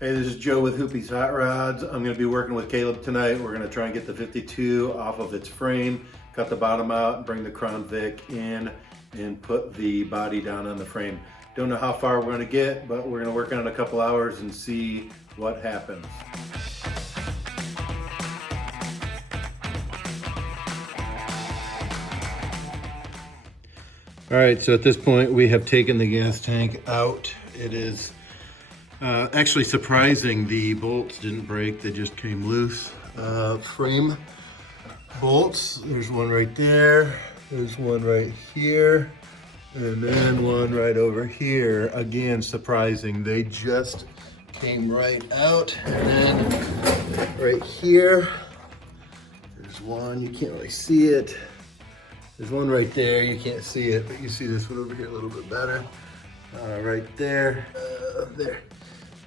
Hey, this is Joe with Hoopy's Hot Rods. I'm going to be working with Caleb tonight. We're going to try and get the 52 off of its frame, cut the bottom out, bring the Crown Vic in, and put the body down on the frame. Don't know how far we're going to get, but we're going to work on it a couple hours and see what happens. All right, so at this point we have taken the gas tank out. It is actually surprising the bolts didn't break, they just came loose. Frame bolts, there's one right there, there's one right here, and then one right over here. Again, surprising, they just came right out. And then right here, there's one, you can't really see it. There's one right there, you can't see it, but you see this one over here a little bit better. Right there, there.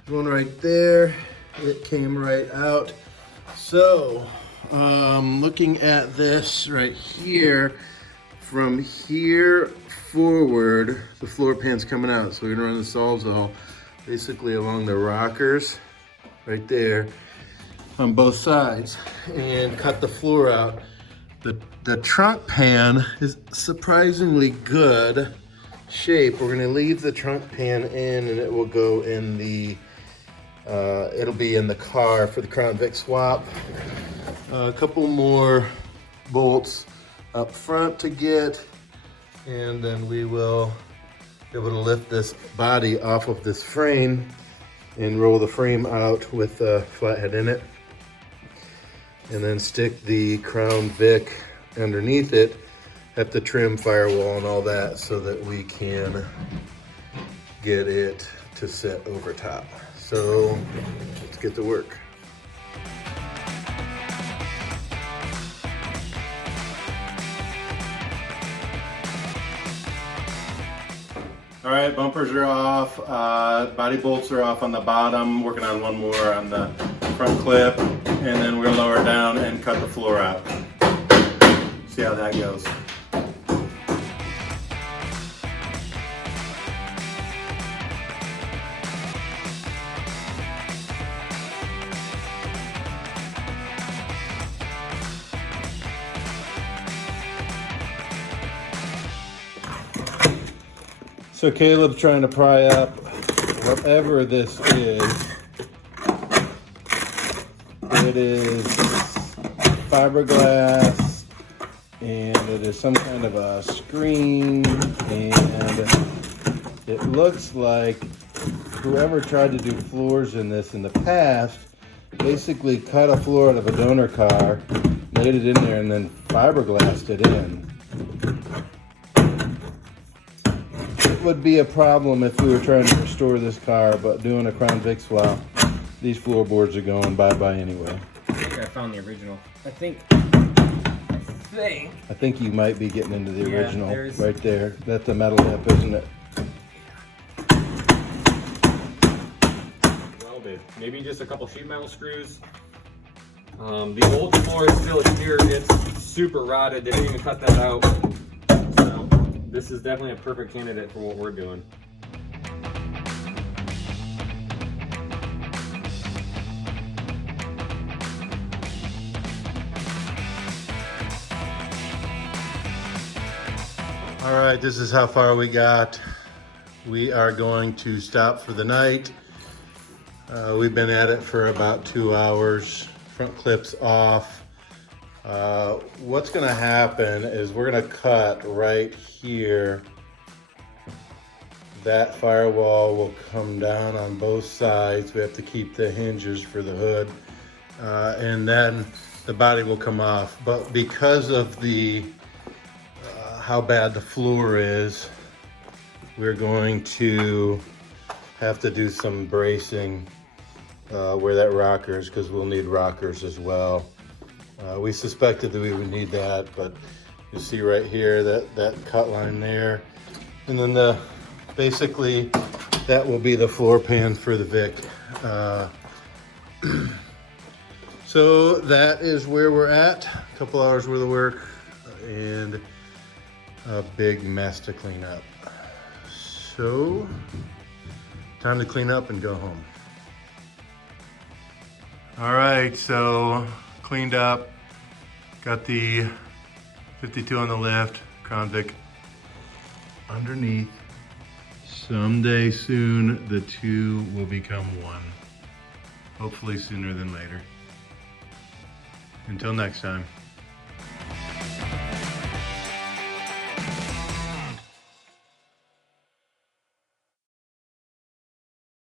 There's one right there, it came right out. So, looking at this right here, from here forward, the floor pan's coming out. So we're gonna run the Sawzall basically along the rockers, right there, on both sides, and cut the floor out. The trunk pan is surprisingly good shape. We're gonna leave the trunk pan in, and it will go in the, it'll be in the car for the Crown Vic swap. A couple more bolts up front to get, and then we will be able to lift this body off of this frame and roll the frame out with a flathead in it. And then stick the Crown Vic underneath it at the trim firewall and all that, so that we can get it to sit over top. So let's get to work. All right, bumpers are off, body bolts are off on the bottom, working on one more on the front clip, and then we're gonna lower it down and cut the floor out. See how that goes. So Caleb's trying to pry up whatever this is. It is fiberglass, and it is some kind of a screen, and it looks like whoever tried to do floors in this in the past basically cut a floor out of a donor car, laid it in there, and then fiberglassed it in. Would be a problem if we were trying to restore this car, but doing a Crown Vic swap, these floorboards are going bye-bye anyway. I think I found the original. I think you might be getting into the original right there. That's a metal hip, isn't it? A little bit. Maybe just a couple sheet metal screws. The old floor is still here. It's super rotted. They didn't even cut that out. So this is definitely a perfect candidate for what we're doing. All right, this is how far we got. We are going to stop for the night. We've been at it for about 2 hours. Front clip's off. What's gonna happen is we're gonna cut right here. That firewall will come down on both sides. We have to keep the hinges for the hood. And then the body will come off. But because of the how bad the floor is, we're going to have to do some bracing where that rocker is, because we'll need rockers as well. We suspected that we would need that, but you see right here that cut line there, and then basically that will be the floor pan for the Vic. So that is where we're at. A couple hours worth of work and a big mess to clean up. So time to clean up and go home. All right, so cleaned up. Got the 52 on the lift, Crown Vic underneath. Someday soon, the two will become one. Hopefully sooner than later. Until next time.